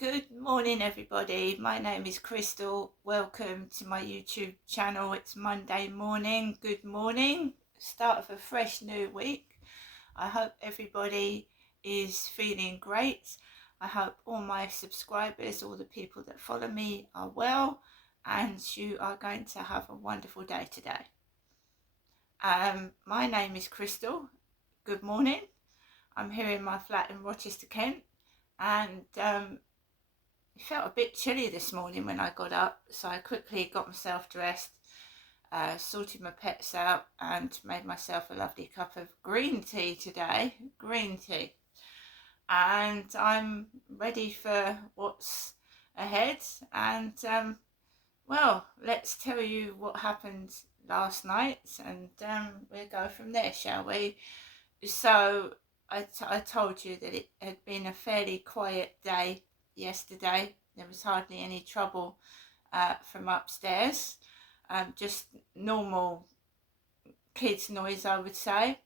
Good morning, everybody. My name is Crystal. Welcome to my YouTube channel. It's Monday morning. Good morning. Start of a fresh new week. I hope everybody is feeling great. I hope all my subscribers, all the people that follow me, are well, and you are going to have a wonderful day today. My name is Crystal. Good morning. I'm here in my flat in Rochester, Kent, and it felt a bit chilly this morning when I got up, so I quickly got myself dressed, sorted my pets out, and made myself a lovely cup of green tea today. Green tea. And I'm ready for what's ahead. And, well, let's tell you what happened last night, and we'll go from there, shall we? So, I told you that it had been a fairly quiet day yesterday. There was hardly any trouble from upstairs, just normal kids' noise, I would say.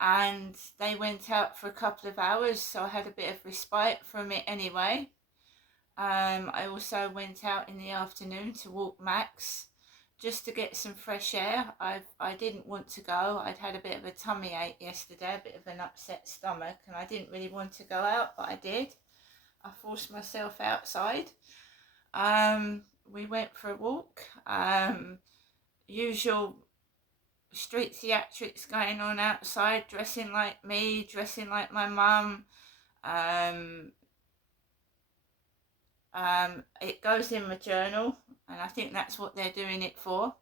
And they went out for a couple of hours, so I had a bit of respite from it anyway. I also went out in the afternoon to walk Max, just to get some fresh air. I didn't want to go. I'd had a bit of a tummy ache yesterday, a bit of an upset stomach, and I didn't really want to go out, but I did. I forced myself outside. We went for a walk. Usual street theatrics going on outside, dressing like me, dressing like my mum. It goes in my journal, and I think that's what they're doing it for.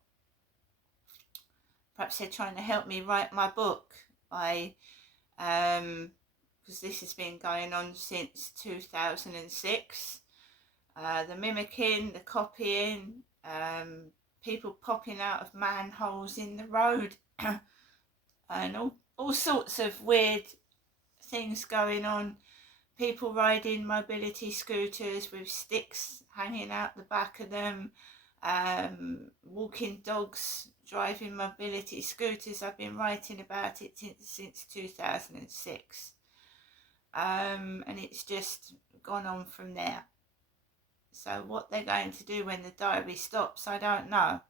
Perhaps they're trying to help me write my book by, because this has been going on since 2006. The mimicking, the copying, people popping out of manholes in the road, and all sorts of weird things going on. People riding mobility scooters with sticks hanging out the back of them, walking dogs, driving mobility scooters. I've been writing about it since 2006, and it's just gone on from there. So what they're going to do when the diary stops, I don't know,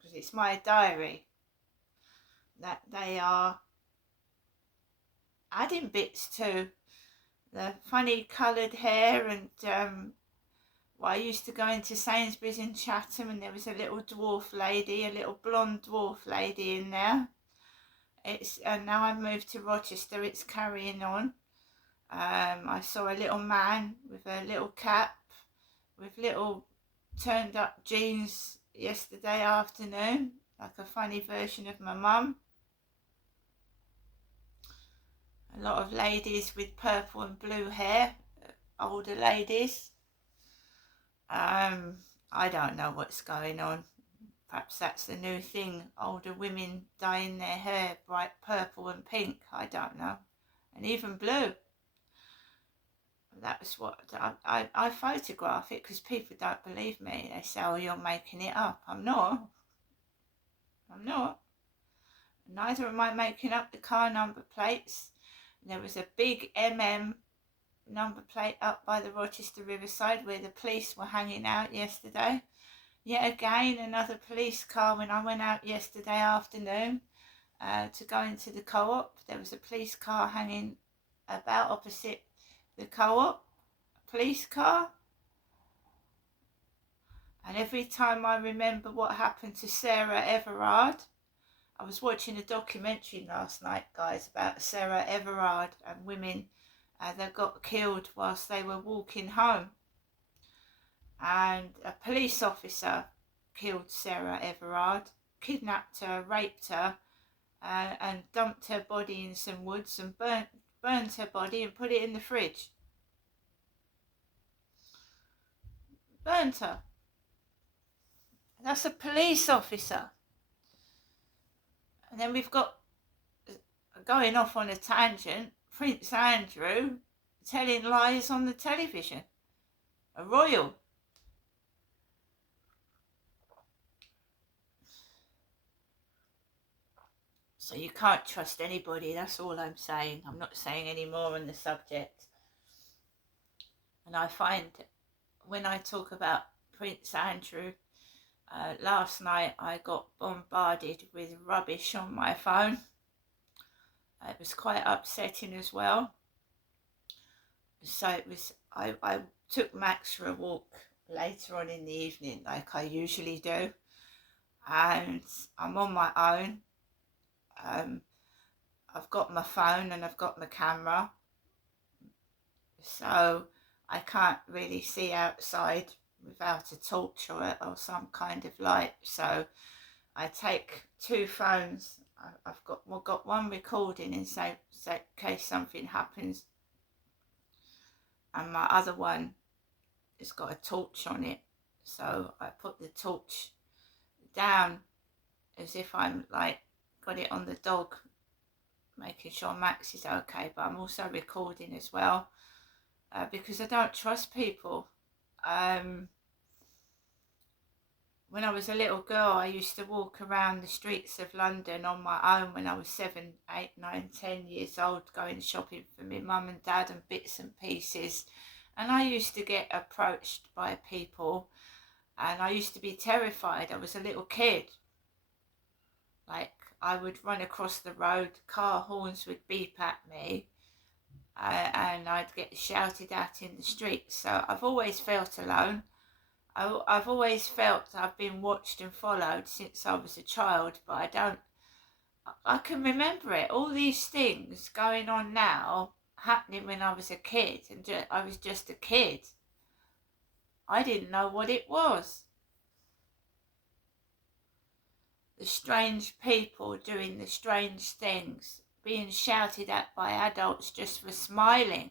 because it's my diary that they are adding bits to. The funny coloured hair, and well, I used to go into Sainsbury's in Chatham, and there was a little dwarf lady, a little blonde dwarf lady in there. And now I've moved to Rochester, it's carrying on. I saw a little man with a little cap, with little turned up jeans yesterday afternoon, like a funny version of my mum. A lot of ladies with purple and blue hair, older ladies. I don't know what's going on. Perhaps that's the new thing, older women dyeing their hair bright purple and pink, I don't know. And even blue. That's what I photograph it, because people don't believe me. They say, oh, you're making it up. I'm not. Neither am I making up the car number plates. There was a big MM number plate up by the Rochester Riverside where the police were hanging out yesterday. Yet again, another police car. When I went out yesterday afternoon to go into the co-op, there was a police car hanging about opposite the co-op. Police car. And every time I remember what happened to Sarah Everard, I was watching a documentary last night, guys, about Sarah Everard and women that got killed whilst they were walking home. And a police officer killed Sarah Everard, kidnapped her, raped her, and dumped her body in some woods and burnt her body and put it in the fridge. Burnt her. That's a police officer. And then we've got, going off on a tangent, Prince Andrew telling lies on the television. A royal. So you can't trust anybody, that's all I'm saying. I'm not saying any more on the subject. And I find when I talk about Prince Andrew, last night I got bombarded with rubbish on my phone. It was quite upsetting as well. So I took Max for a walk later on in the evening, like I usually do, and I'm on my own. I've got my phone and I've got my camera, so I can't really see outside without a torch or some kind of light. So I take two phones. I've got one recording in case something happens, and my other one has got a torch on it. So I put the torch down as if I'm like got it on the dog, making sure Max is okay, but I'm also recording as well, because I don't trust people. When I was a little girl, I used to walk around the streets of London on my own when I was 7, 8, 9, 10 years old, going shopping for my mum and dad and bits and pieces. And I used to get approached by people, and I used to be terrified. I was a little kid. Like, I would run across the road, car horns would beep at me, and I'd get shouted at in the street. So I've always felt alone. I've always felt I've been watched and followed since I was a child, but I can remember it. All these things going on now, happening when I was a kid, and I was just a kid. I didn't know what it was. The strange people doing the strange things, being shouted at by adults just for smiling.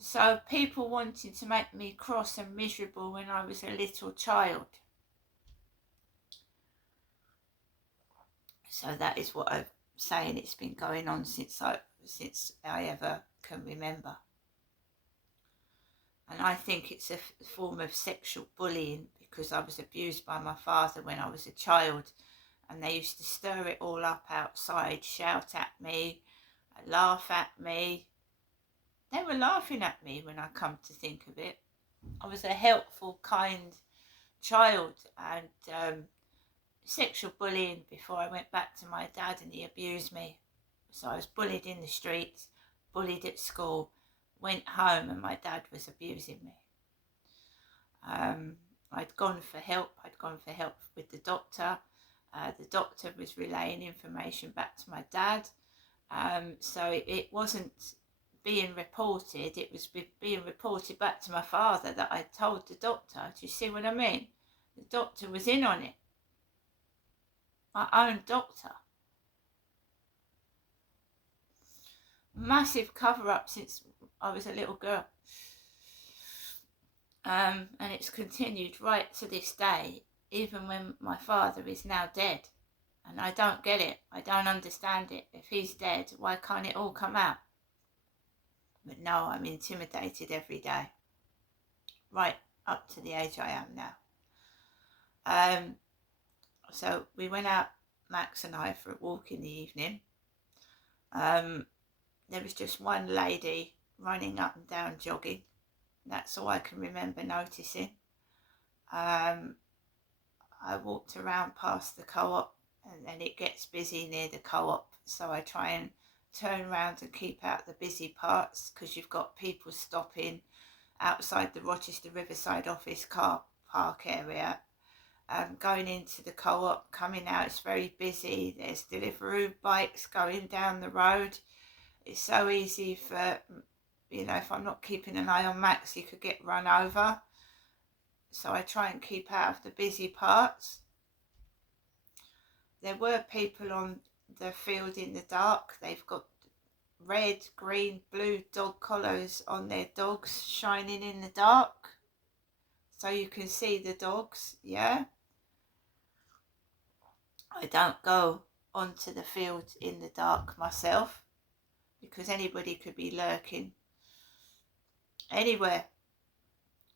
So people wanting to make me cross and miserable when I was a little child. So that is what I'm saying. It's been going on since I ever can remember. And I think it's a form of sexual bullying, because I was abused by my father when I was a child, and they used to stir it all up outside, shout at me, laugh at me. They were laughing at me when I come to think of it. I was a helpful, kind child, and sexual bullying before I went back to my dad and he abused me. So I was bullied in the streets, bullied at school, went home and my dad was abusing me. I'd gone for help. I'd gone for help with the doctor. The doctor was relaying information back to my dad. So it wasn't being reported, it was being reported back to my father that I told the doctor. Do you see what I mean? The doctor was in on it. My own doctor. Massive cover-up since I was a little girl. And it's continued right to this day, even when my father is now dead. And I don't get it. I don't understand it. If he's dead, why can't it all come out? But no, I'm intimidated every day. Right up to the age I am now. So we went out, Max and I, for a walk in the evening. There was just one lady running up and down jogging. That's all I can remember noticing. I walked around past the co-op, and then it gets busy near the co-op, so I try and turn around and keep out the busy parts, because you've got people stopping outside the Rochester Riverside office car park area, going into the co-op, coming out. It's very busy. There's Deliveroo bikes going down the road. It's so easy for, if I'm not keeping an eye on Max, he could get run over. So I try and keep out of the busy parts. There were people on the field in the dark. They've got red, green, blue dog collars on their dogs, shining in the dark, so you can see the dogs. Yeah, I don't go onto the field in the dark myself, because anybody could be lurking anywhere.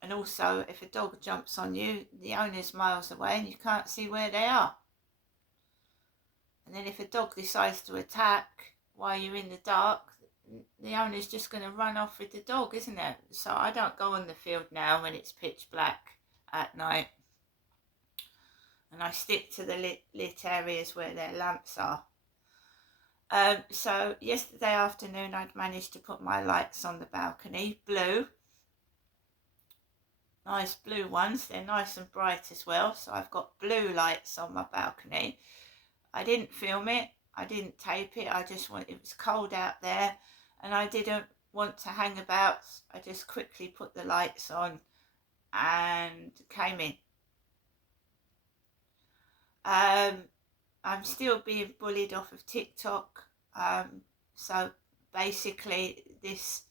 And also, if a dog jumps on you, the owner's miles away and you can't see where they are. And then if a dog decides to attack while you're in the dark, the owner's just going to run off with the dog, isn't it? So I don't go on the field now when it's pitch black at night, and I stick to the lit areas where their lamps are. So yesterday afternoon I'd managed to put my lights on the balcony, blue, nice blue ones. They're nice and bright as well, so I've got blue lights on my balcony. I didn't film it, I didn't tape it, it was cold out there and I didn't want to hang about. I just quickly put the lights on and came in. I'm still being bullied off of TikTok. So basically this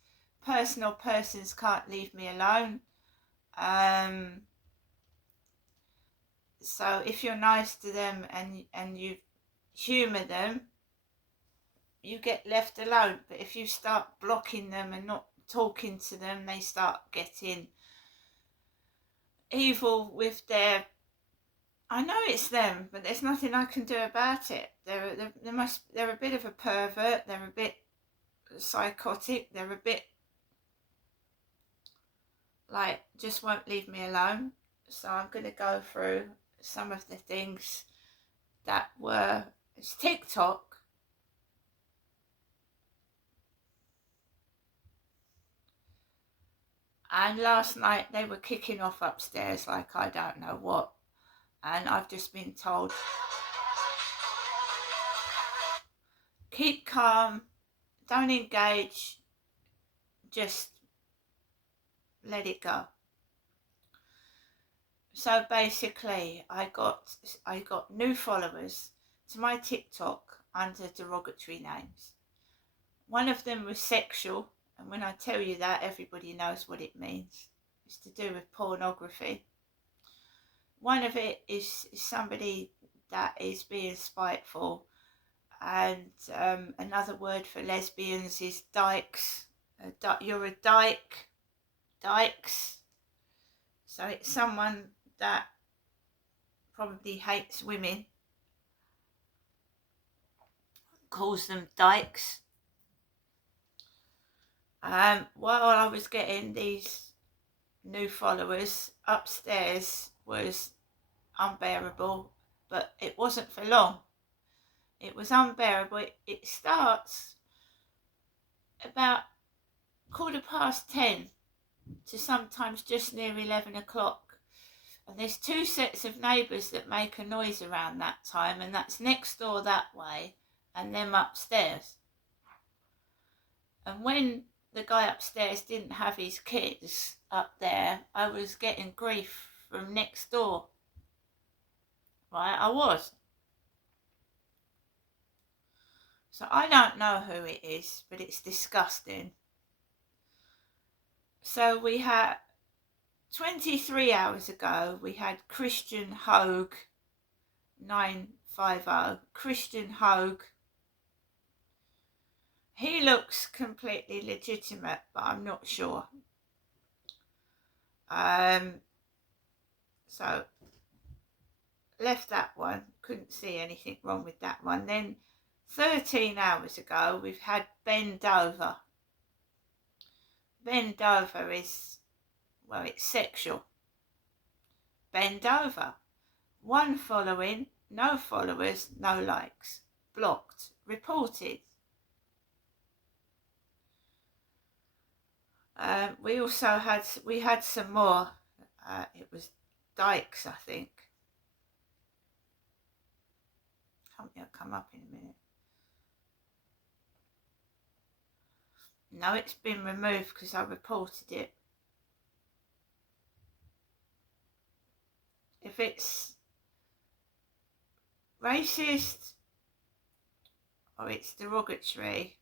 persons can't leave me alone. So if you're nice to them and you humour them, you get left alone. But if you start blocking them and not talking to them, they start getting evil with their... I know it's them, but there's nothing I can do about it. They're a bit of a pervert. They're a bit psychotic. They're a bit like just won't leave me alone. So I'm going to go through some of the things that were... It's TikTok. And last night they were kicking off upstairs like I don't know what. And I've just been told, keep calm, don't engage, just let it go. So basically I got new followers to my TikTok under derogatory names. One of them was sexual, and when I tell you that, everybody knows what it means. It's to do with pornography. One of it is somebody that is being spiteful, and another word for lesbians is dykes. You're a dyke, dykes. So it's someone that probably hates women, calls them dykes. While I was getting these new followers, upstairs was unbearable, but it wasn't for long. It was unbearable. It starts about 10:15 to sometimes just near 11 o'clock. And there's two sets of neighbours that make a noise around that time, and that's next door that way and them upstairs. And when the guy upstairs didn't have his kids up there, I was getting grief from next door. Right, I was. So I don't know who it is, but it's disgusting. So we had 23 hours ago, we had Christian Hogue 950. Christian Hogue. He looks completely legitimate, but I'm not sure. So left that one. Couldn't see anything wrong with that one. Then 13 hours ago, we've had Ben Dover. Ben Dover is, well, it's sexual. Ben Dover. 1 following, no followers, no likes. Blocked. Reported. We had some more. It was dykes, I think. It'll come up in a minute. No, it's been removed because I reported it. If it's racist or it's derogatory,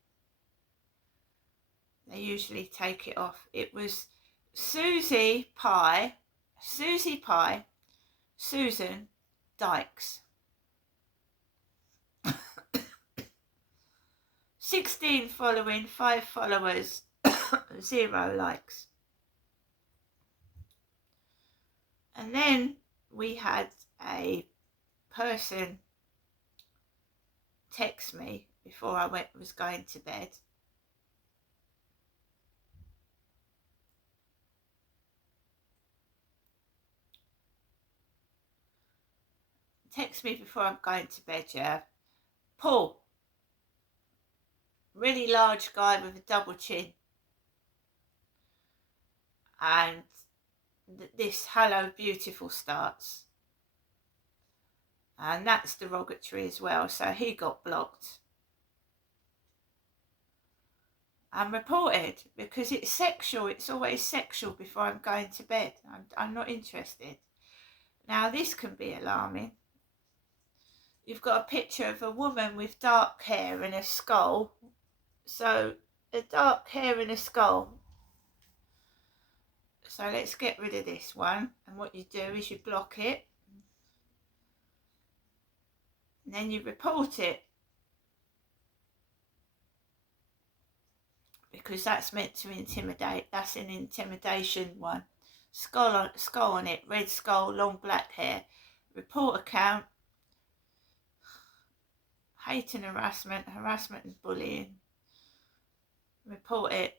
they usually take it off. It was Susie Pye, Susan Dykes. 16 following, 5 followers, 0 likes. And then we had a person text me before I was going to bed Text me before I'm going to bed, yeah. Paul. Really large guy with a double chin. And this hello beautiful starts. And that's derogatory as well, so he got blocked. And reported, because it's sexual. It's always sexual before I'm going to bed. I'm not interested. Now this can be alarming. You've got a picture of a woman with dark hair and a skull. So a dark hair and a skull. So let's get rid of this one. And what you do is you block it. And then you report it. Because that's meant to intimidate. That's an intimidation one. Skull on it, red skull, long black hair. Report account. Hate and harassment and bullying. Report it.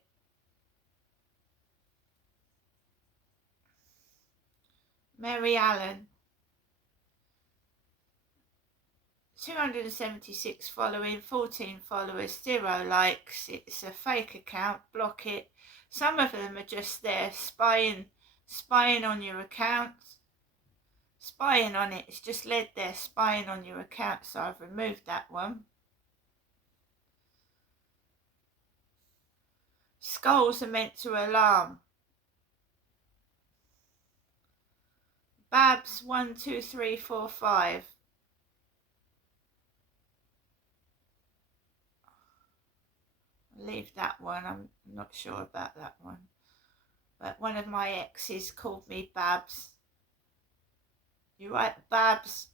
Mary Allen. 276 following, 14 followers, 0 likes. It's a fake account. Block it. Some of them are just there spying on your account. Spying on it. It's just led there spying on your account. So I've removed that one. Skulls are meant to alarm. Babs 1, 2, 3, 4, 5. Leave that one. I'm not sure about that one. But one of my exes called me Babs. You right, Babs?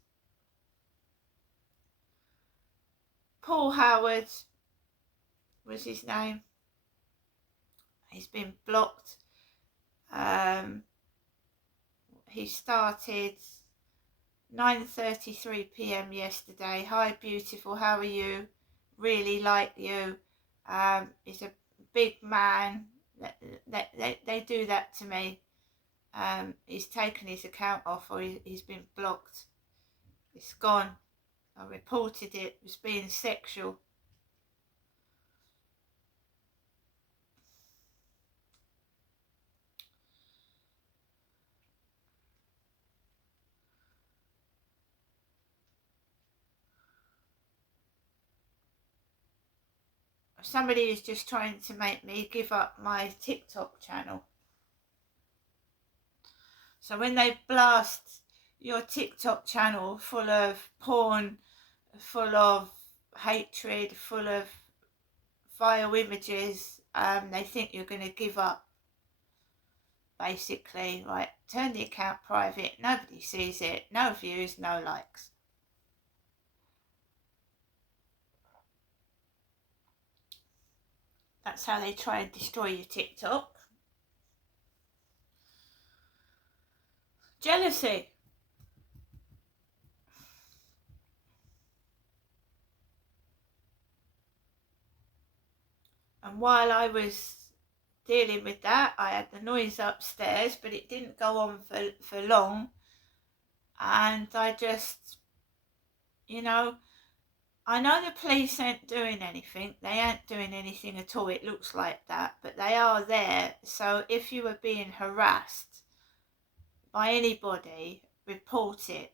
Paul Howard was his name. He's been blocked. He started 9:33 p.m. yesterday. Hi, beautiful. How are you? Really like you. He's a big man. They do that to me. He's taken his account off, or he's been blocked. It's gone. I reported it. It was being sexual. Somebody is just trying to make me give up my TikTok channel. So when they blast your TikTok channel full of porn, full of hatred, full of vile images, they think you're going to give up. Basically, right, turn the account private, nobody sees it, no views, no likes. That's how they try and destroy your TikTok. Jealousy. And while I was dealing with that, I had the noise upstairs, but it didn't go on for long. And I just, I know the police ain't doing anything. They ain't doing anything at all. It looks like that. But they are there. So if you were being harassed by anybody, report it.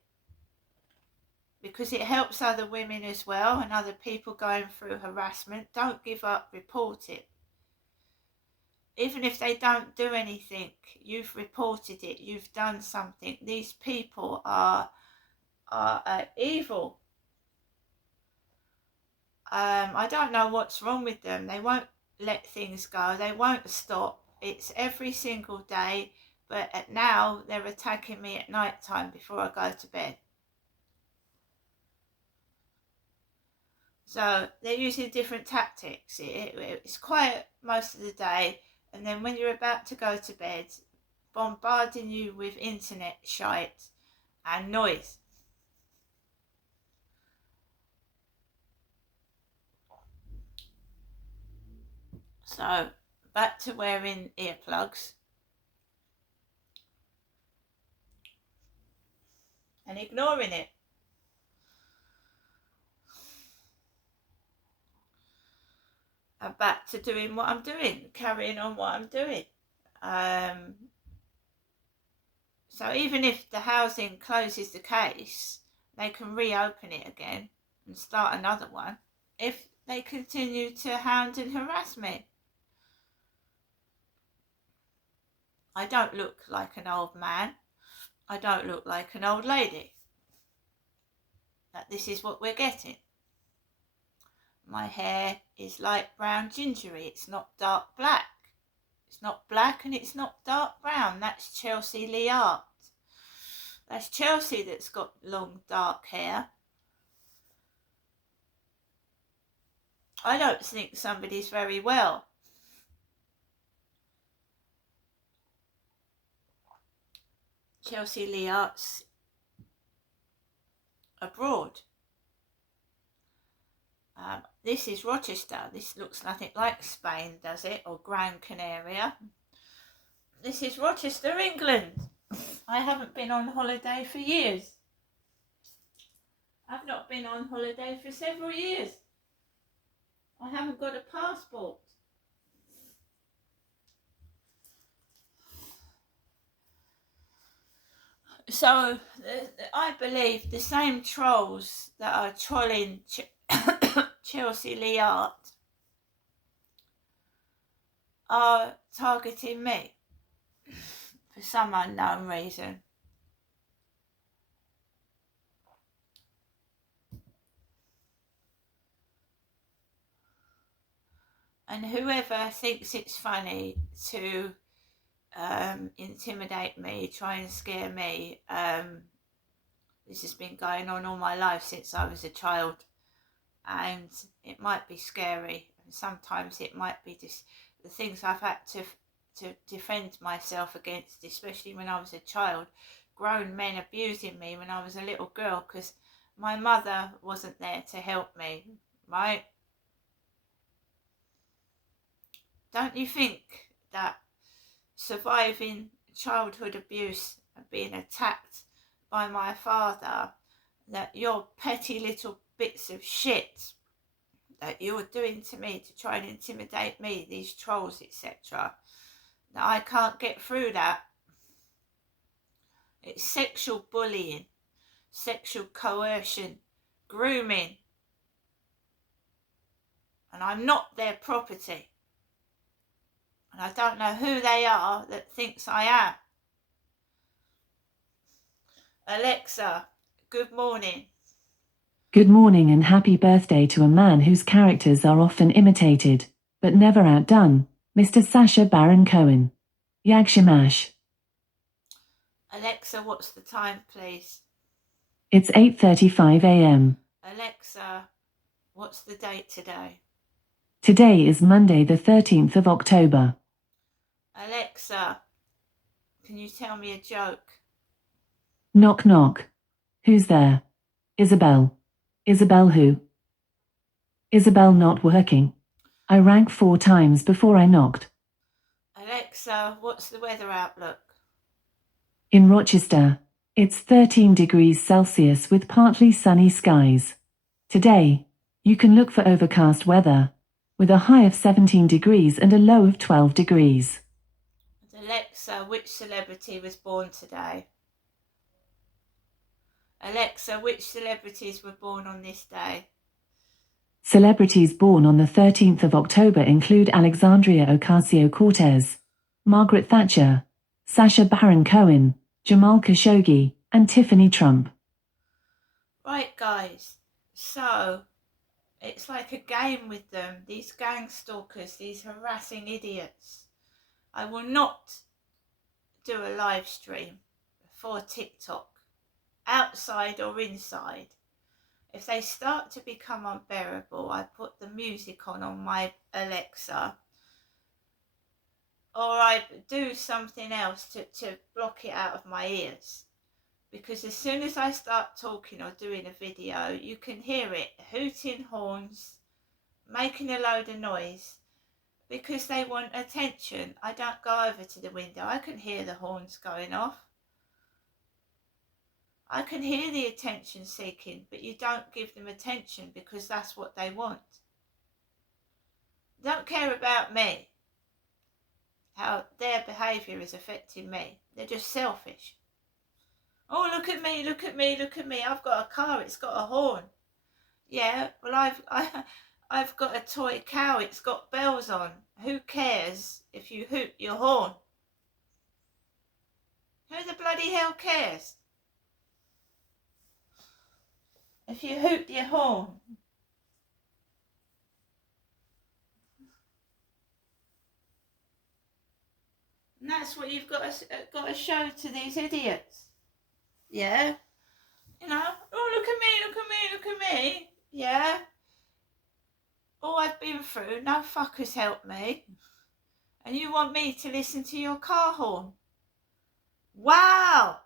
Because it helps other women as well and other people going through harassment. Don't give up. Report it. Even if they don't do anything, you've reported it. You've done something. These people are evil. I don't know what's wrong with them. They won't let things go. They won't stop. It's every single day. But now they're attacking me at night time before I go to bed. So they're using different tactics. It's quiet most of the day. And then when you're about to go to bed, bombarding you with internet shite and noise. So, back to wearing earplugs and ignoring it. back to doing what I'm doing, carrying on what I'm doing. So even if the housing closes the case, they can reopen it again and start another one if they continue to hound and harass me. I don't look like an old man. I don't look like an old lady. That this is what we're getting. My hair is light brown gingery. It's not dark black. It's not black and it's not dark brown. That's Chelsea Lee Art. That's Chelsea that's got long dark hair. I don't think somebody's very well. Chelsea Lee Art's abroad. This is Rochester. This looks nothing like Spain, does it? Or Gran Canaria. This is Rochester, England. I haven't been on holiday for years. I've not been on holiday for several years. I haven't got a passport. So I believe the same trolls that are trolling Chelsea Lee Art are targeting me for some unknown reason. And whoever thinks it's funny to intimidate me, try and scare me, this has been going on all my life since I was a child, and it might be scary, and sometimes it might be just the things I've had to defend myself against, especially when I was a child. Grown men abusing me when I was a little girl because my mother wasn't there to help me, right? Don't you think that surviving childhood abuse and being attacked by my father, that your petty little bits of shit that you're doing to me to try and intimidate me, these trolls, etc., that I can't get through that? It's sexual bullying, sexual coercion, grooming, and I'm not their property. And I don't know who they are that thinks I am. Alexa, good morning. Good morning and happy birthday to a man whose characters are often imitated, but never outdone, Mr. Sacha Baron Cohen. Yag Shamash. Alexa, what's the time, please? It's 8:35 a.m. Alexa, what's the date today? Today is Monday the 13th of October. Alexa, can you tell me a joke? Knock knock. Who's there? Isabel. Isabel who? Isabel not working. I rang 4 times before I knocked. Alexa, what's the weather outlook? In Rochester, it's 13 degrees Celsius with partly sunny skies. Today, you can look for overcast weather, with a high of 17 degrees and a low of 12 degrees. Alexa, which celebrity was born today? Alexa, which celebrities were born on this day? Celebrities born on the 13th of October include Alexandria Ocasio-Cortez, Margaret Thatcher, Sacha Baron Cohen, Jamal Khashoggi, and Tiffany Trump. Right, guys, so it's like a game with them, these gang stalkers, these harassing idiots. I will not do a live stream for TikTok, outside or inside. If they start to become unbearable, I put the music on my Alexa, or I do something else to block it out of my ears. Because as soon as I start talking or doing a video, you can hear it hooting horns, making a load of noise, because they want attention. I don't go over to the window. I can hear the horns going off. I can hear the attention seeking, but you don't give them attention because that's what they want. don't care about me, how their behaviour is affecting me. They're just selfish. Oh, look at me, look at me, look at me. I've got a car, it's got a horn. Yeah, well, I've got a toy cow, it's got bells on. Who cares if you hoot your horn? Who the bloody hell cares if you hoot your horn? And that's what you've got to show to these idiots. Yeah? You know, oh, look at me, look at me, look at me. Yeah? All I've been through, no fuckers helped me. And you want me to listen to your car horn? Wow!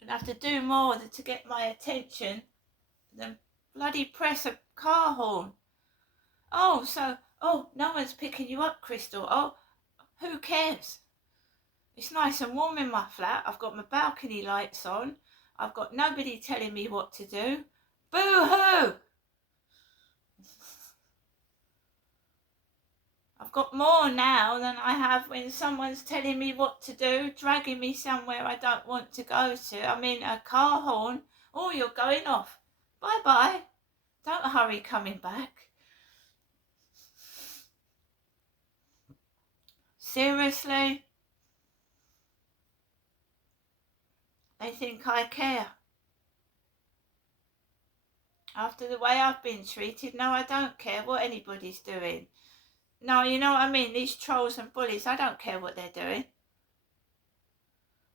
You'd have to do more to get my attention than bloody press a car horn. Oh, no one's picking you up, Crystal. Oh, who cares? It's nice and warm in my flat. I've got my balcony lights on. I've got nobody telling me what to do. Boo-hoo! I've got more now than I have when someone's telling me what to do, dragging me somewhere I don't want to go to. I mean, a car horn. Oh, you're going off. Bye-bye. Don't hurry coming back. Seriously? They think I care. After the way I've been treated, no, I don't care what anybody's doing. No, you know what I mean? These trolls and bullies, I don't care what they're doing.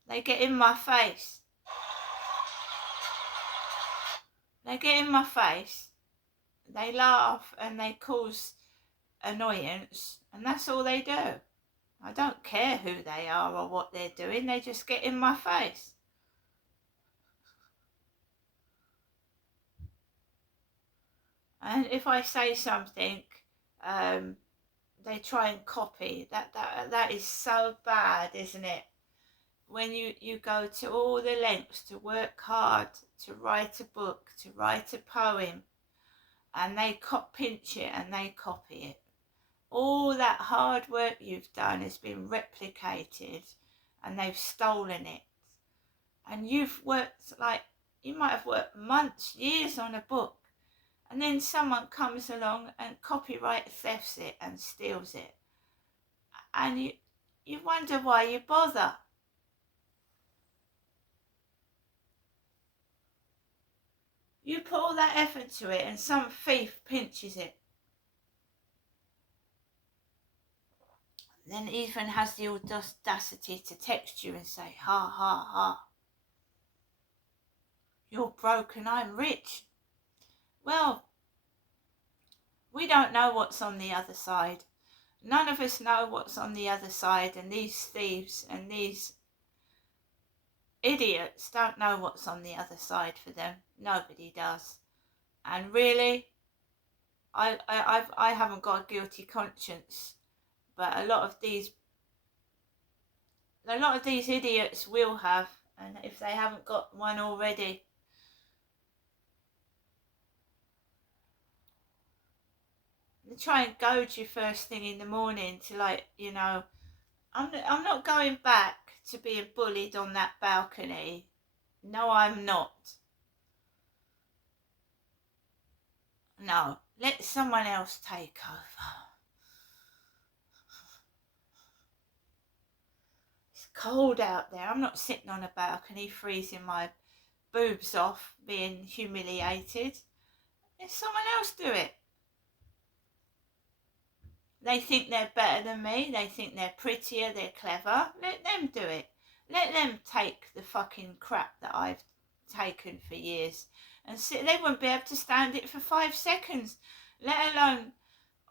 They get in my face. They get in my face. They laugh and they cause annoyance, and that's all they do. I don't care who they are or what they're doing. They just get in my face. And if I say something, they try and copy. That is so bad, isn't it? When you go to all the lengths to work hard, to write a book, to write a poem, and they pinch it and they copy it. All that hard work you've done has been replicated and they've stolen it. And you've worked, you might have worked months, years on a book, and then someone comes along and copyright thefts it and steals it. And you wonder why you bother. You put all that effort to it and some thief pinches it. Then even has the audacity to text you and say, ha, ha, ha. You're broken, I'm rich. Well, we don't know what's on the other side. None of us know what's on the other side, and these thieves and these idiots don't know what's on the other side for them. Nobody does. And really, I haven't got a guilty conscience, but a lot of these idiots will have, and if they haven't got one already. They try and goad you first thing in the morning to I'm not going back to being bullied on that balcony. No, I'm not. No, let someone else take over. It's cold out there. I'm not sitting on a balcony freezing my boobs off, being humiliated. Let someone else do it. They think they're better than me. They think they're prettier, they're clever. Let them do it. Let them take the fucking crap that I've taken for years. And they wouldn't be able to stand it for 5 seconds, let alone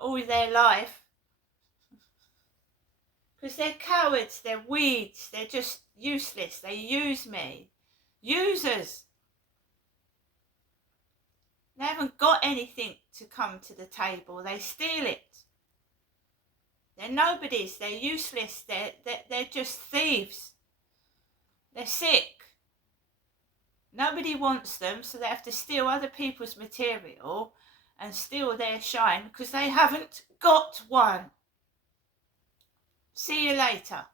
all their life. Because they're cowards, they're weeds, they're just useless. They use me. Users. They haven't got anything to come to the table. They steal it. They're nobodies. They're useless. They're just thieves. They're sick. Nobody wants them, so they have to steal other people's material and steal their shine because they haven't got one. See you later.